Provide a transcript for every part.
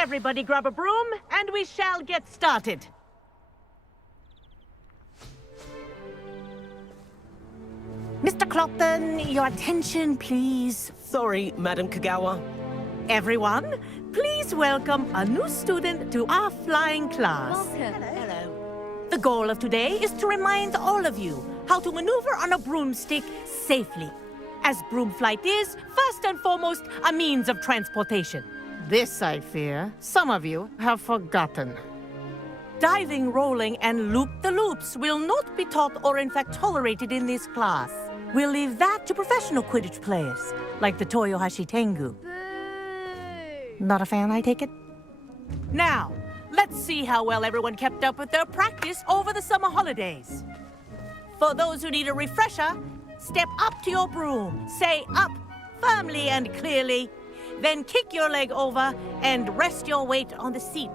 Everybody grab a broom, and we shall get started. Mr. Clopton, your attention, please. Sorry, Madam Kagawa. Everyone, please welcome a new student to our flying class. Welcome. Hello. The goal of today is to remind all of you how to maneuver on a broomstick safely, as broom flight is, first and foremost, a means of transportation. This, I fear, some of you have forgotten. Diving, rolling, and loop-the-loops will not be taught or in fact tolerated in this class. We'll leave that to professional Quidditch players, like the Toyohashi Tengu. Boo! Not a fan, I take it? Now, let's see how well everyone kept up with their practice over the summer holidays. For those who need a refresher, step up to your broom, say up firmly and clearly, then kick your leg over and rest your weight on the seat.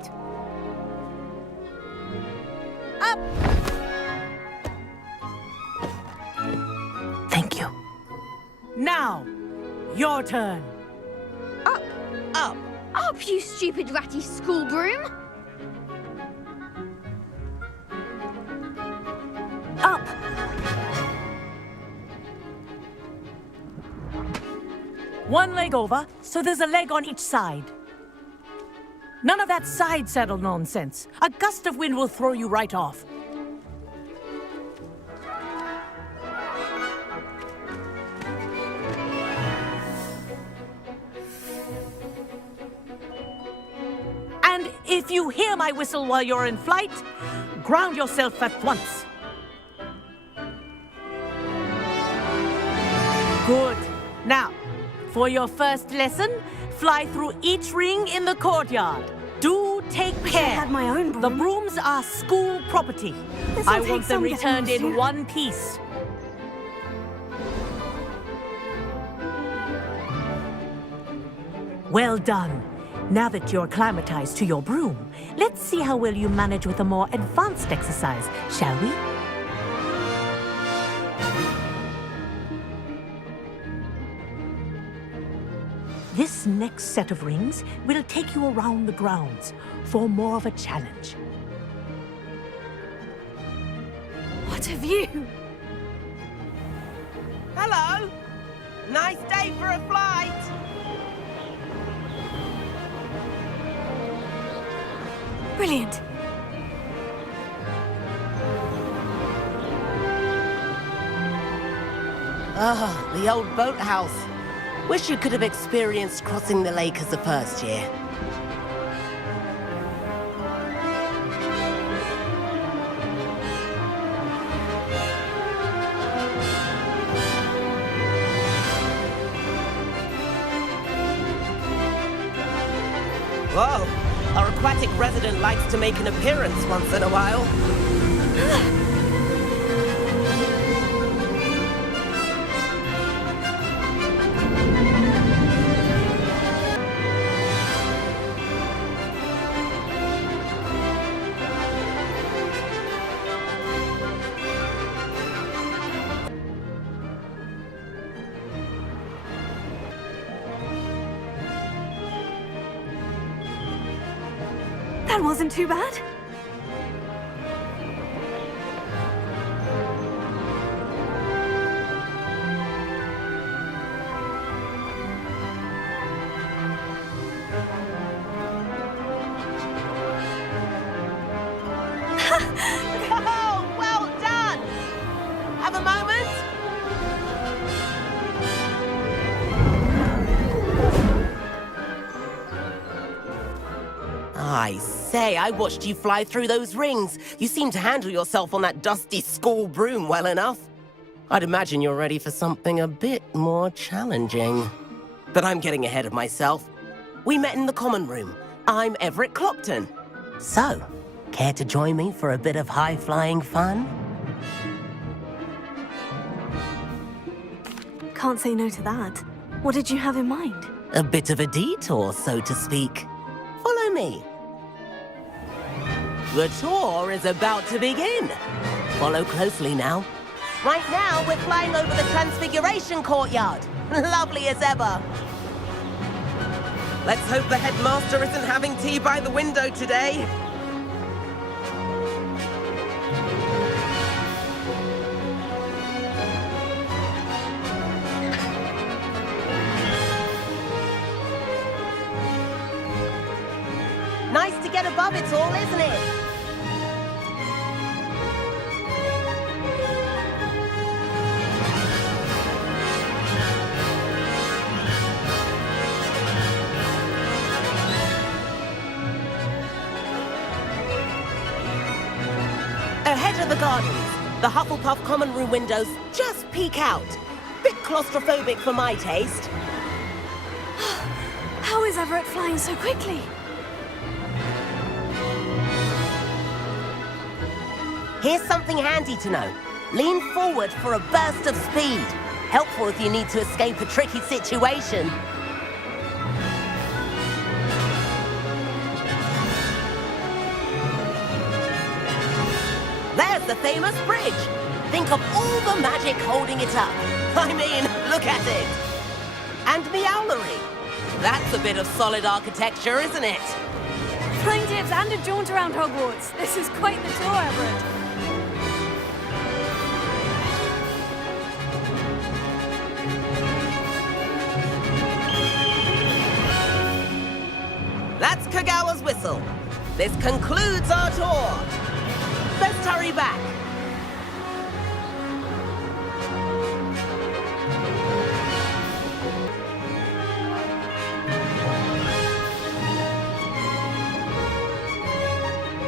Up! Thank you. Now, your turn. Up! Up! Up, you stupid ratty school broom! Up! One leg over, so there's a leg on each side. None of that side saddle nonsense. A gust of wind will throw you right off. And if you hear my whistle while you're in flight, ground yourself at once. Good. Now, for your first lesson, fly through each ring in the courtyard. Do take care. I had my own broom. The brooms are school property. This'll I take want them some getting returned used in to. one piece. Well done. Now that you're acclimatized to your broom, let's see how well you manage with a more advanced exercise, shall we? This next set of rings will take you around the grounds for more of a challenge. What have you? Hello! Nice day for a flight! Brilliant. Ah, the old boathouse. Wish you could have experienced crossing the lake as a first year. Whoa, our aquatic resident likes to make an appearance once in a while. That wasn't too bad. Oh, well done! Have a moment? I say, I watched you fly through those rings. You seem to handle yourself on that dusty school broom well enough. I'd imagine you're ready for something a bit more challenging. But I'm getting ahead of myself. We met in the common room. I'm Everett Clopton. So, care to join me for a bit of high-flying fun? Can't say no to that. What did you have in mind? A bit of a detour, so to speak. Follow me. The tour is about to begin. Follow closely now. Right now, we're flying over the Transfiguration Courtyard. Lovely as ever. Let's hope the headmaster isn't having tea by the window today. Nice to get above it all, isn't it? Ahead of the gardens, the Hufflepuff common room windows just peek out. Bit claustrophobic for my taste. How is Everett flying so quickly? Here's something handy to know. Lean forward for a burst of speed. Helpful if you need to escape a tricky situation. There's the famous bridge. Think of all the magic holding it up. I mean, look at it. And Meowlery. That's a bit of solid architecture, isn't it? Flying tips and a jaunt around Hogwarts. This is quite the tour, Everett. That's Kagawa's whistle. This concludes our tour. Let's hurry back.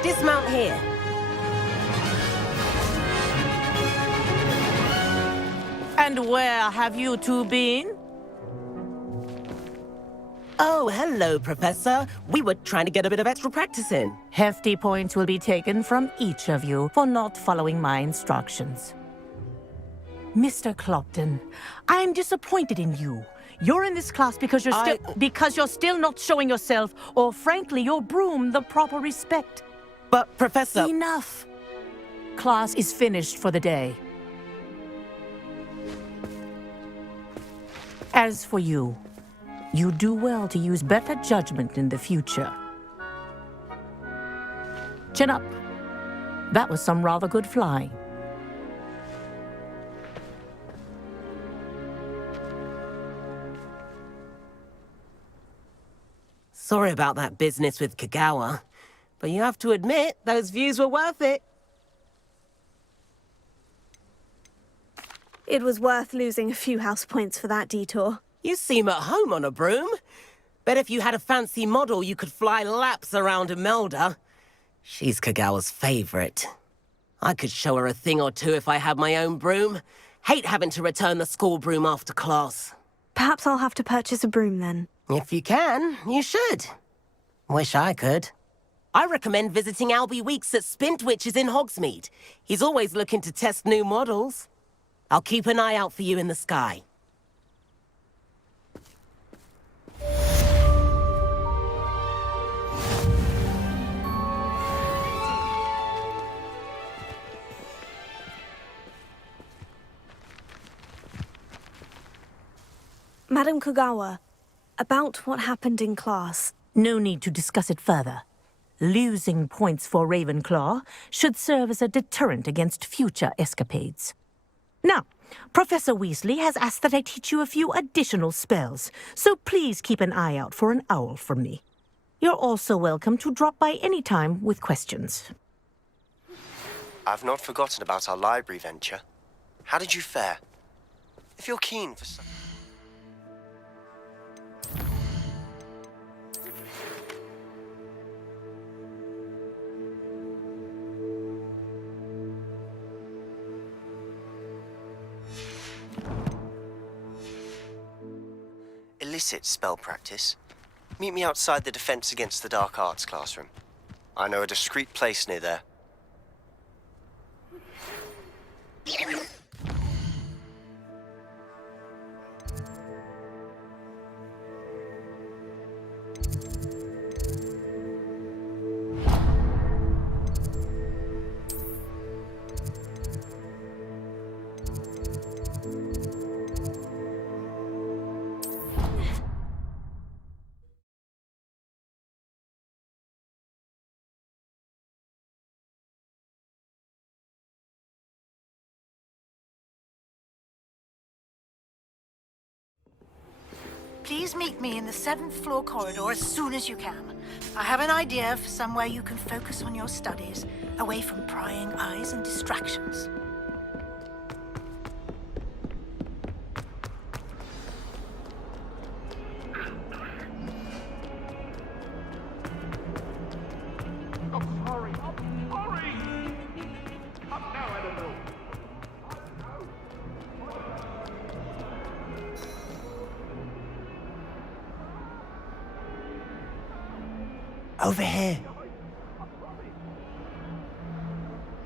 Dismount here. And where have you two been? Oh, hello, Professor. We were trying to get a bit of extra practice in. Hefty points will be taken from each of you for not following my instructions. Mr. Clopton, I'm disappointed in you. You're in this class because you're still not showing yourself, or frankly, your broom the proper respect. But, Professor... Enough. Class is finished for the day. As for you, you do well to use better judgment in the future. Chin up. That was some rather good flying. Sorry about that business with Kagawa, but you have to admit, those views were worth it. It was worth losing a few house points for that detour. You seem at home on a broom. Bet if you had a fancy model, you could fly laps around Imelda. She's Kagawa's favorite. I could show her a thing or two if I had my own broom. Hate having to return the school broom after class. Perhaps I'll have to purchase a broom then. If you can, you should. Wish I could. I recommend visiting Albie Weeks at Spintwitches in Hogsmeade. He's always looking to test new models. I'll keep an eye out for you in the sky. Madam Kagawa, about what happened in class. No need to discuss it further. Losing points for Ravenclaw should serve as a deterrent against future escapades. Now, Professor Weasley has asked that I teach you a few additional spells, so please keep an eye out for an owl from me. You're also welcome to drop by any time with questions. I've not forgotten about our library venture. How did you fare? If you're keen for some... illicit spell practice, meet me outside the Defense Against the Dark Arts classroom. I know a discreet place near there. Please meet me in the 7th floor corridor as soon as you can. I have an idea for somewhere you can focus on your studies, away from prying eyes and distractions. Over here.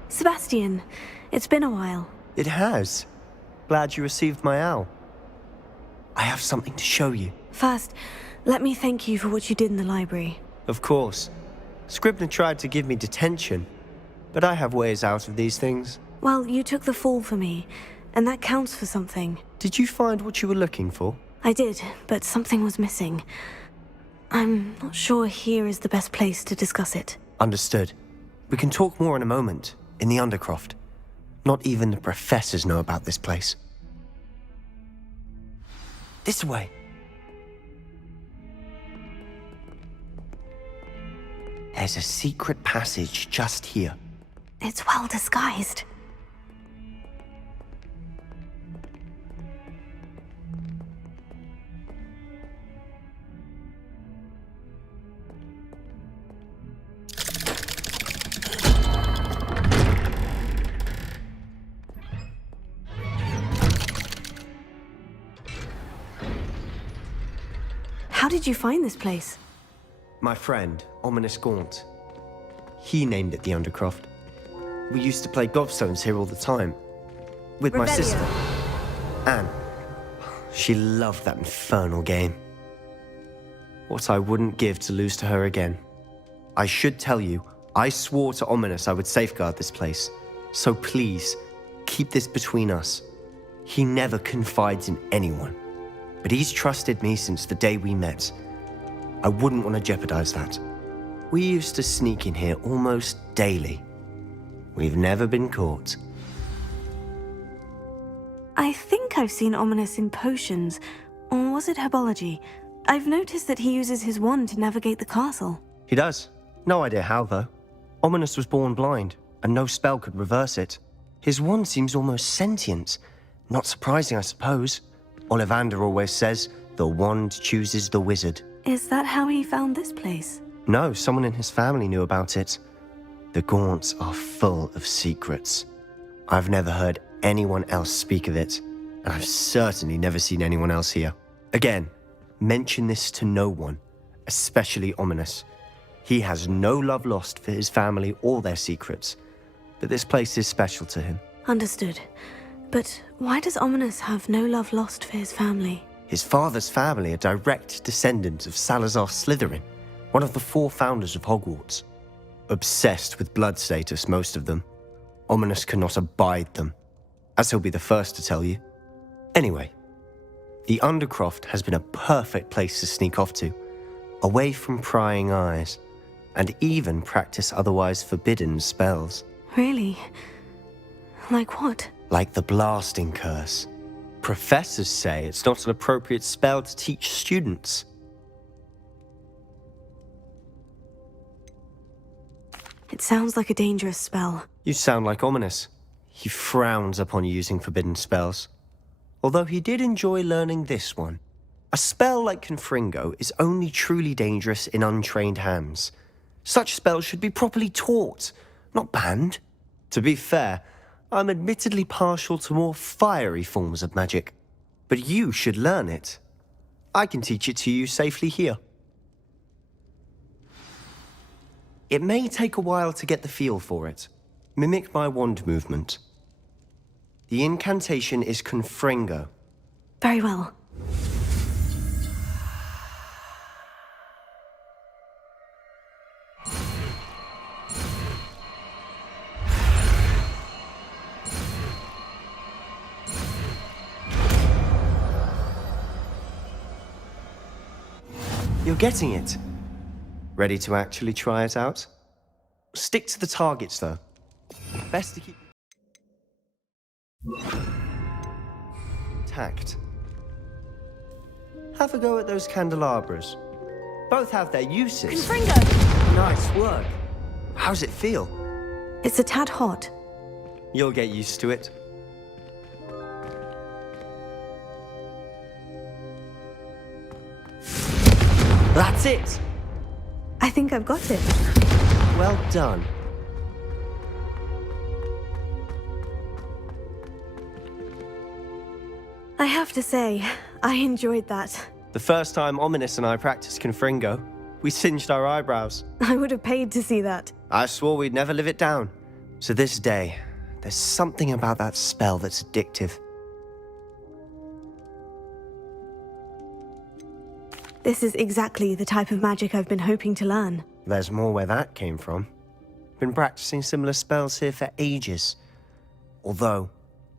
Sebastian, it's been a while. It has. Glad you received my owl. I have something to show you. First, let me thank you for what you did in the library. Of course. Scribner tried to give me detention, but I have ways out of these things. Well, you took the fall for me, and that counts for something. Did you find what you were looking for? I did, but something was missing. I'm not sure here is the best place to discuss it. Understood. We can talk more in a moment, in the Undercroft. Not even the professors know about this place. This way. There's a secret passage just here. It's well disguised. How did you find this place? My friend, Ominous Gaunt. He named it the Undercroft. We used to play gobstones here all the time. With my sister, Anne. She loved that infernal game. What I wouldn't give to lose to her again. I should tell you, I swore to Ominous I would safeguard this place. So please, keep this between us. He never confides in anyone. But he's trusted me since the day we met. I wouldn't want to jeopardize that. We used to sneak in here almost daily. We've never been caught. I think I've seen Ominous in potions, or was it herbology? I've noticed that he uses his wand to navigate the castle. He does. No idea how, though. Ominous was born blind, and no spell could reverse it. His wand seems almost sentient. Not surprising, I suppose. Ollivander always says, the wand chooses the wizard. Is that how he found this place? No, someone in his family knew about it. The Gaunts are full of secrets. I've never heard anyone else speak of it, and I've certainly never seen anyone else here. Again, mention this to no one, especially Ominous. He has no love lost for his family or their secrets, but this place is special to him. Understood. But why does Ominous have no love lost for his family? His father's family are direct descendants of Salazar Slytherin, one of the 4 founders of Hogwarts. Obsessed with blood status, most of them. Ominous cannot abide them, as he'll be the first to tell you. Anyway, the Undercroft has been a perfect place to sneak off to, away from prying eyes, and even practice otherwise forbidden spells. Really? Like what? Like the blasting curse. Professors say it's not an appropriate spell to teach students. It sounds like a dangerous spell. You sound like Ominous. He frowns upon using forbidden spells. Although he did enjoy learning this one. A spell like Confringo is only truly dangerous in untrained hands. Such spells should be properly taught, not banned. To be fair, I'm admittedly partial to more fiery forms of magic. But you should learn it. I can teach it to you safely here. It may take a while to get the feel for it. Mimic my wand movement. The incantation is Confringo. Very well. You're getting it. Ready to actually try it out? Stick to the targets, though. Best to keep... Tact. Have a go at those candelabras. Both have their uses. Confringo! Nice work. How's it feel? It's a tad hot. You'll get used to it. That's it! I think I've got it. Well done. I have to say, I enjoyed that. The first time Ominous and I practiced Confringo, we singed our eyebrows. I would have paid to see that. I swore we'd never live it down. To this day, there's something about that spell that's addictive. This is exactly the type of magic I've been hoping to learn. There's more where that came from. Been practicing similar spells here for ages. Although,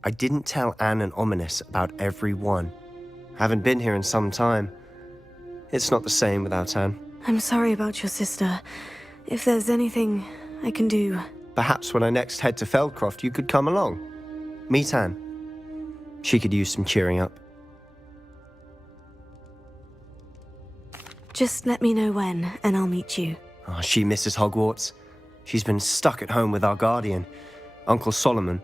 I didn't tell Anne and Ominous about every one. Haven't been here in some time. It's not the same without Anne. I'm sorry about your sister. If there's anything I can do... Perhaps when I next head to Feldcroft, you could come along. Meet Anne. She could use some cheering up. Just let me know when, and I'll meet you. Oh, she misses Hogwarts. She's been stuck at home with our guardian, Uncle Solomon.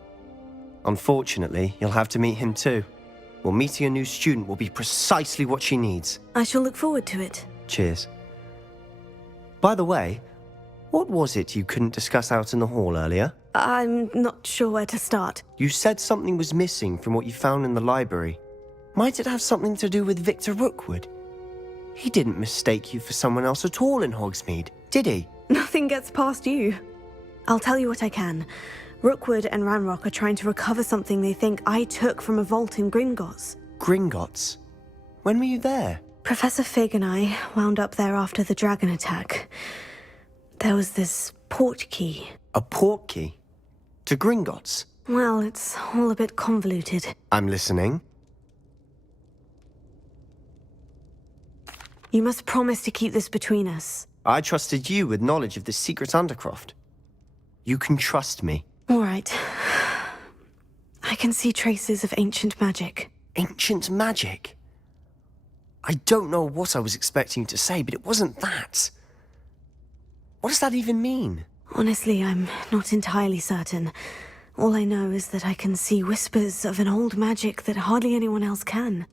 Unfortunately, you'll have to meet him too. Well, meeting a new student will be precisely what she needs. I shall look forward to it. Cheers. By the way, what was it you couldn't discuss out in the hall earlier? I'm not sure where to start. You said something was missing from what you found in the library. Might it have something to do with Victor Rookwood? He didn't mistake you for someone else at all in Hogsmeade, did he? Nothing gets past you. I'll tell you what I can. Rookwood and Ranrock are trying to recover something they think I took from a vault in Gringotts. Gringotts? When were you there? Professor Fig and I wound up there after the dragon attack. There was this port key. A port key? To Gringotts? Well, it's all a bit convoluted. I'm listening. You must promise to keep this between us. I trusted you with knowledge of the secret Undercroft. You can trust me. All right. I can see traces of ancient magic. Ancient magic? I don't know what I was expecting you to say, but it wasn't that. What does that even mean? Honestly, I'm not entirely certain. All I know is that I can see whispers of an old magic that hardly anyone else can.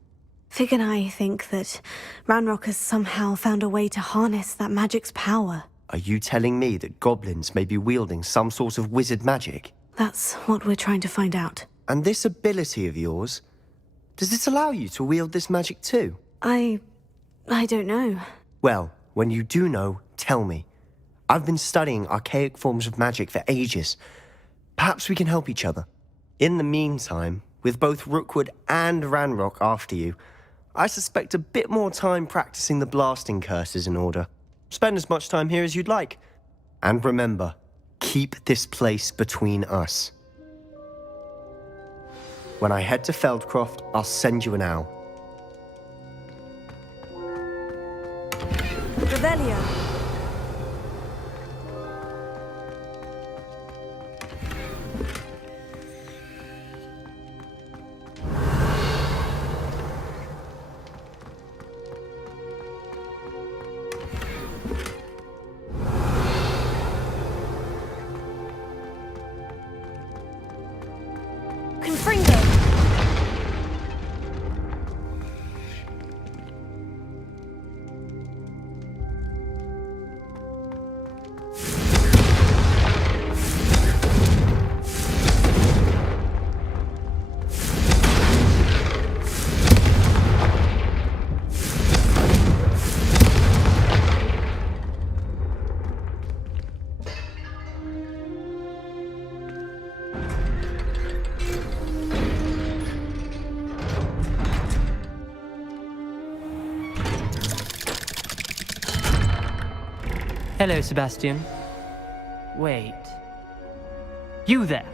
Fig and I think that Ranrock has somehow found a way to harness that magic's power. Are you telling me that goblins may be wielding some sort of wizard magic? That's what we're trying to find out. And this ability of yours, does it allow you to wield this magic too? I don't know. Well, when you do know, tell me. I've been studying archaic forms of magic for ages. Perhaps we can help each other. In the meantime, with both Rookwood and Ranrock after you, I suspect a bit more time practicing the blasting curse is in order. Spend as much time here as you'd like. And remember, keep this place between us. When I head to Feldcroft, I'll send you an owl. Revelio. Confringo! Hello, Sebastian. Wait. You there?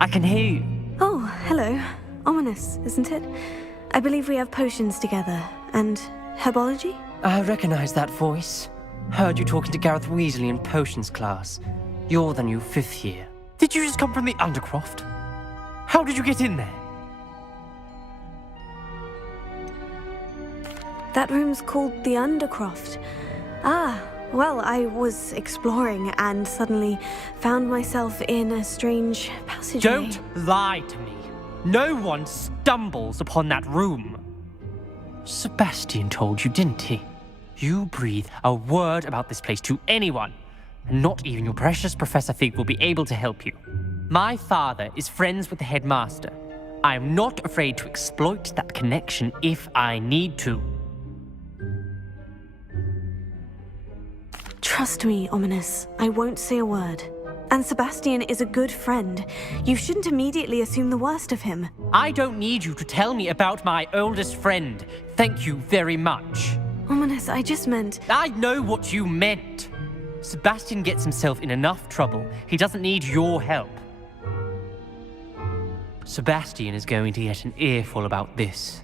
I can hear you. Oh, hello. Ominous, isn't it? I believe we have potions together. And herbology? I recognize that voice. Heard you talking to Gareth Weasley in potions class. You're the new 5th year. Did you just come from the Undercroft? How did you get in there? That room's called the Undercroft. Ah, well, I was exploring and suddenly found myself in a strange passageway. Don't lie to me. No one stumbles upon that room. Sebastian told you, didn't he? You breathe a word about this place to anyone, and not even your precious Professor Fig will be able to help you. My father is friends with the headmaster. I am not afraid to exploit that connection if I need to. Trust me, Ominous. I won't say a word. And Sebastian is a good friend. You shouldn't immediately assume the worst of him. I don't need you to tell me about my oldest friend. Thank you very much. Ominous, I just meant... I know what you meant. Sebastian gets himself in enough trouble. He doesn't need your help. Sebastian is going to get an earful about this.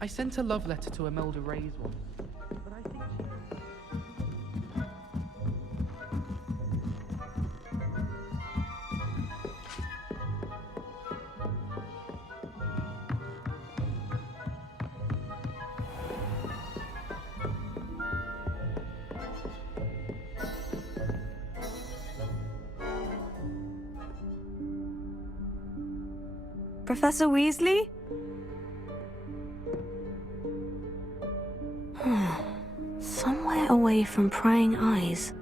I sent a love letter to Imelda Reyes once, but I think Professor Weasley? Somewhere away from prying eyes.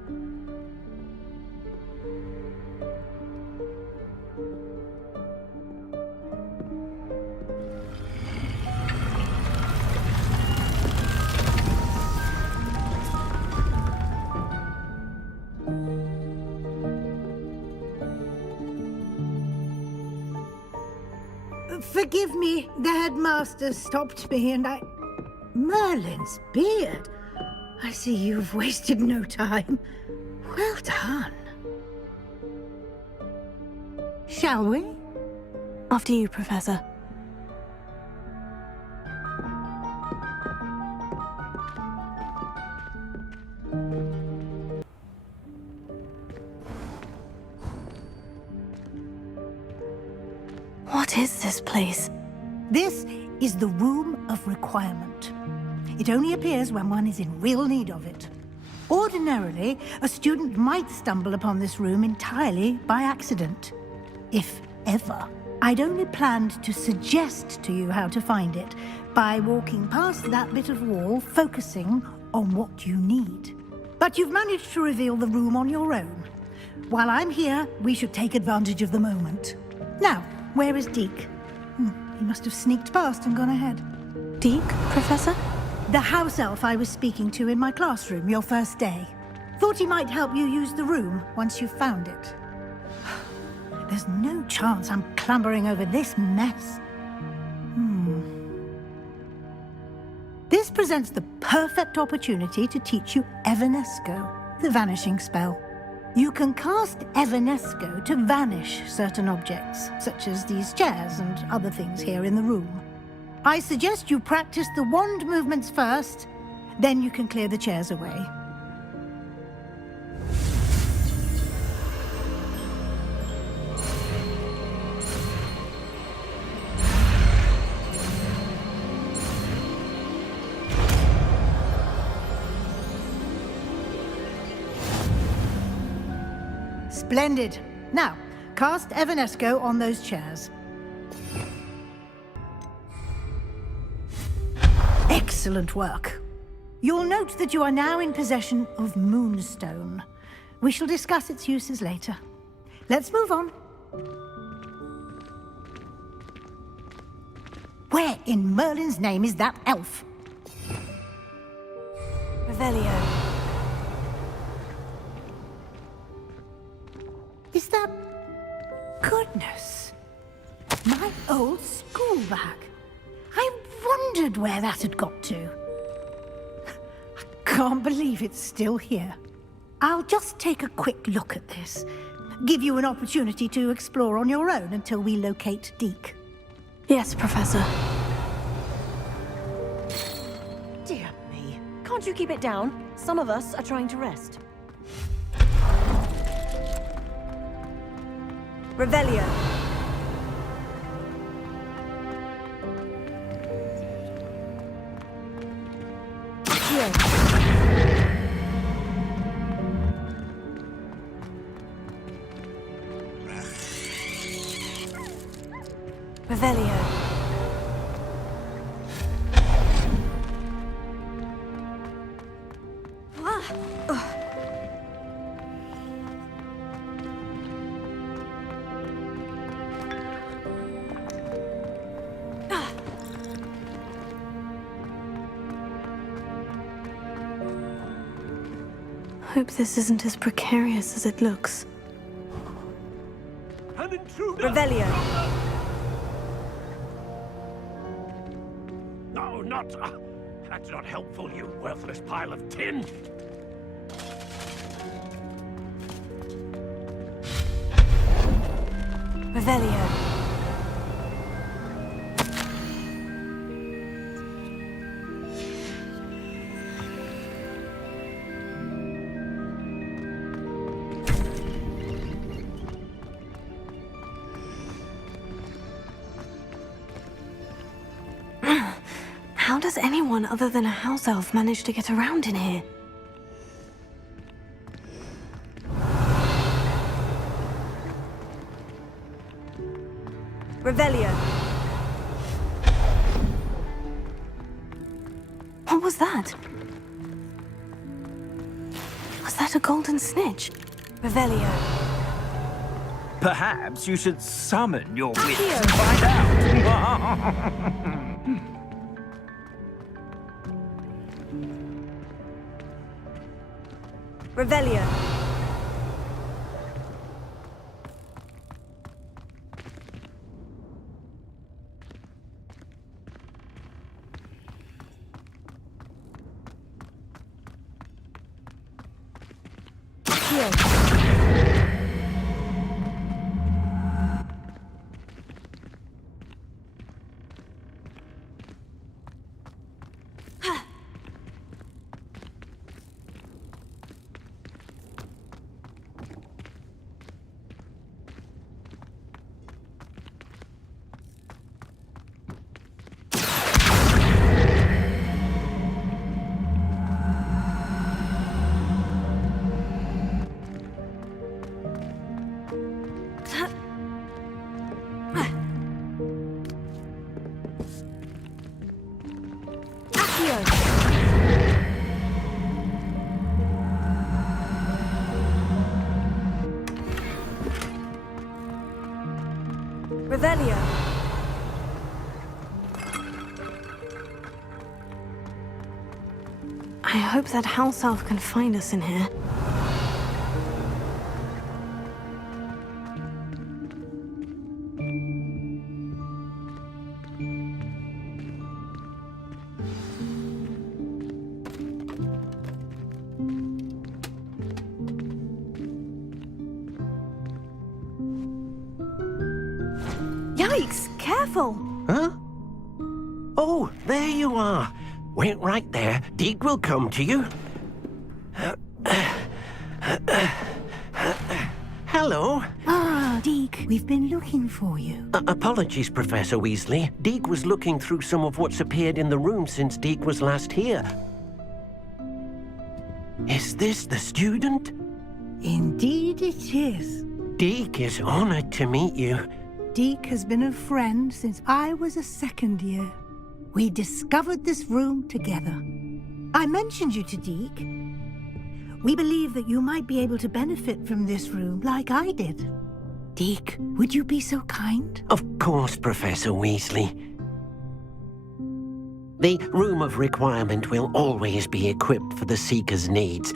Forgive me, the headmaster stopped me and I... Merlin's beard. I see you've wasted no time. Well done. Shall we? After you, Professor. What is this place? This is the Room of Requirement. It only appears when one is in real need of it. Ordinarily, a student might stumble upon this room entirely by accident. If ever. I'd only planned to suggest to you how to find it by walking past that bit of wall, focusing on what you need. But you've managed to reveal the room on your own. While I'm here, we should take advantage of the moment. Now, where is Deke? He must have sneaked past and gone ahead. Deke, Professor? The house elf I was speaking to in my classroom your first day. Thought he might help you use the room once you've found it. There's no chance I'm clambering over this mess. This presents the perfect opportunity to teach you Evanesco, the vanishing spell. You can cast Evanesco to vanish certain objects, such as these chairs and other things here in the room. I suggest you practice the wand movements first, then you can clear the chairs away. Splendid. Now, cast Evanesco on those chairs. Excellent work. You'll note that you are now in possession of Moonstone. We shall discuss its uses later. Let's move on. Where in Merlin's name is that elf? Revelio. Is that... Goodness. My old school bag. I wondered where that had got to. I can't believe it's still here. I'll just take a quick look at this. Give you an opportunity to explore on your own until we locate Deke. Yes, Professor. Dear me. Can't you keep it down? Some of us are trying to rest. Revelio. Revelio. Hope this isn't as precarious as it looks. An intruder! Revelio. No, not... that's not helpful, you worthless pile of tin! Revelio. How does anyone other than a house elf manage to get around in here? Revelio. What was that? Was that a golden snitch? Revelio. Perhaps you should summon your wits and find out. Revelio. Revelio. I hope that house elf can find us in here. Yikes! Careful! Huh? Oh, there you are. Wait right there. Deke will come to you. Hello. Ah, Deke, we've been looking for you. Apologies, Professor Weasley. Deke was looking through some of what's appeared in the room since Deke was last here. Is this the student? Indeed it is. Deke is honored to meet you. Deke has been a friend since I was a second year. We discovered this room together. I mentioned you to Deke. We believe that you might be able to benefit from this room like I did. Deke, would you be so kind? Of course, Professor Weasley. The Room of Requirement will always be equipped for the Seeker's needs.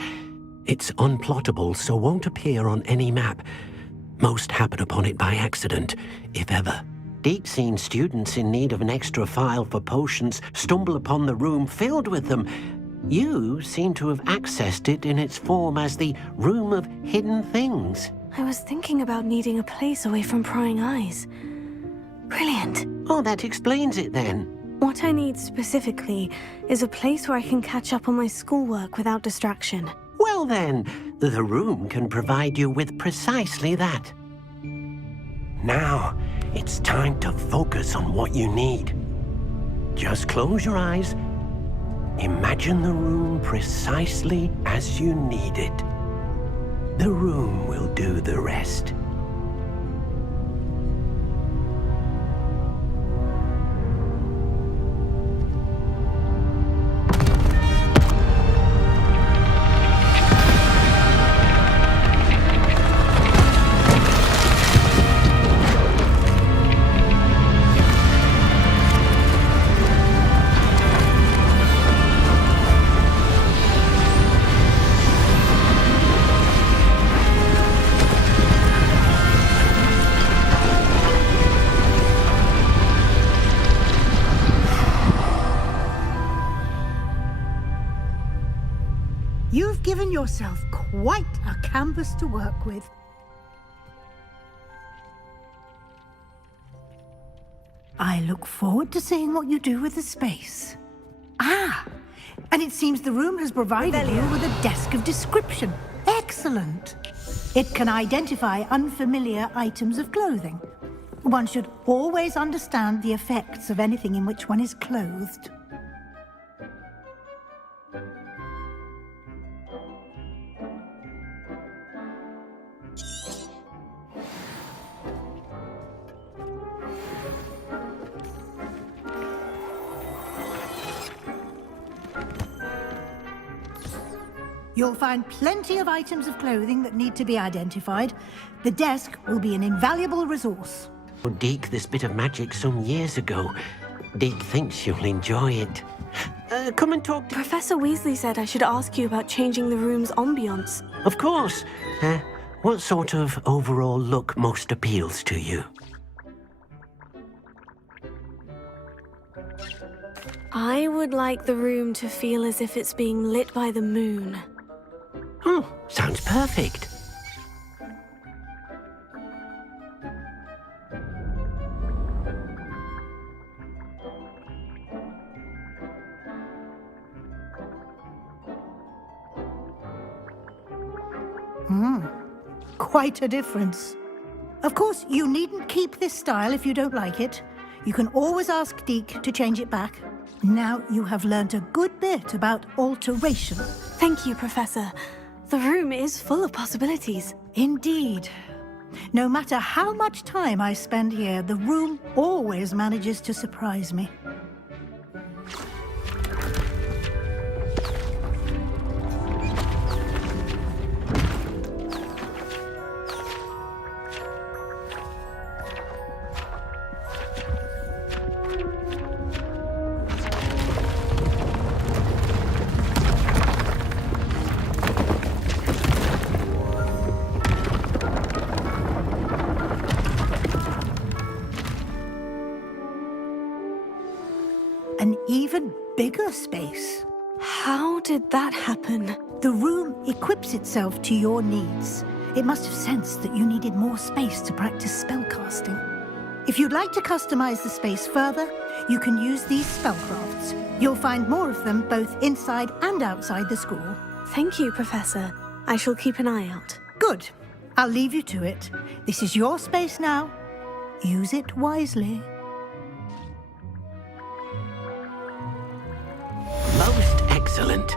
It's unplottable, so won't appear on any map. Most happen upon it by accident, if ever. Deke's seen students in need of an extra file for potions stumble upon the room filled with them. You seem to have accessed it in its form as the Room of Hidden Things. I was thinking about needing a place away from prying eyes. Brilliant. Oh, that explains it then. What I need specifically is a place where I can catch up on my schoolwork without distraction. Well then, the room can provide you with precisely that. Now, it's time to focus on what you need. Just close your eyes. Imagine the room precisely as you need it. The room will do the rest. You've given yourself quite a canvas to work with. I look forward to seeing what you do with the space. Ah, and it seems the room has provided you with a desk of description. Excellent. It can identify unfamiliar items of clothing. One should always understand the effects of anything in which one is clothed. You'll find plenty of items of clothing that need to be identified. The desk will be an invaluable resource. Deke this bit of magic some years ago. Deke thinks you'll enjoy it. Come and talk to... Professor Weasley said I should ask you about changing the room's ambience. Of course. What sort of overall look most appeals to you? I would like the room to feel as if it's being lit by the moon. Sounds perfect. Quite a difference. Of course, you needn't keep this style if you don't like it. You can always ask Deke to change it back. Now you have learnt a good bit about alteration. Thank you, Professor. The room is full of possibilities. Indeed. No matter how much time I spend here, the room always manages to surprise me. An even bigger space. How did that happen? The room equips itself to your needs. It must have sensed that you needed more space to practice spellcasting. If you'd like to customize the space further, you can use these spellcrafts. You'll find more of them both inside and outside the school. Thank you, Professor. I shall keep an eye out. Good. I'll leave you to it. This is your space now. Use it wisely. Most excellent.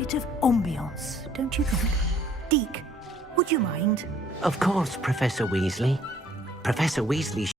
bit of ambiance, don't you think? Deke, would you mind? Of course, Professor Weasley. Professor Weasley